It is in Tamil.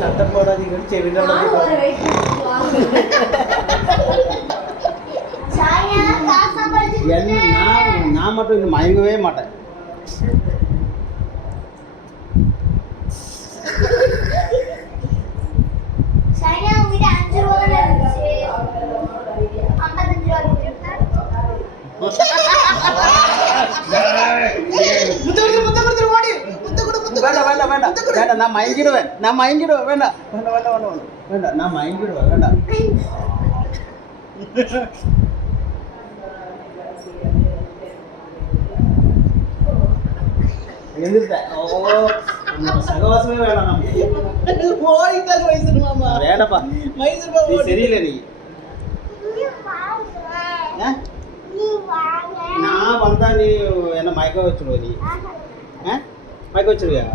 சத்தம் போடாதீங்க செவில நான் மட்டும் இது மயங்கவே மாட்டேன். வேண்டாம் நான் மயங்கிடுவேன் வேண்டாம் நான் மயங்கிடுவேன் வேண்டாம். சகவாசமே வேணாம் வேணப்பா சரியில்லை. நீ நான் வந்தா நீ என்ன மயக்க வச்சுடுவ? நீ மயக்க வச்சிருவியா?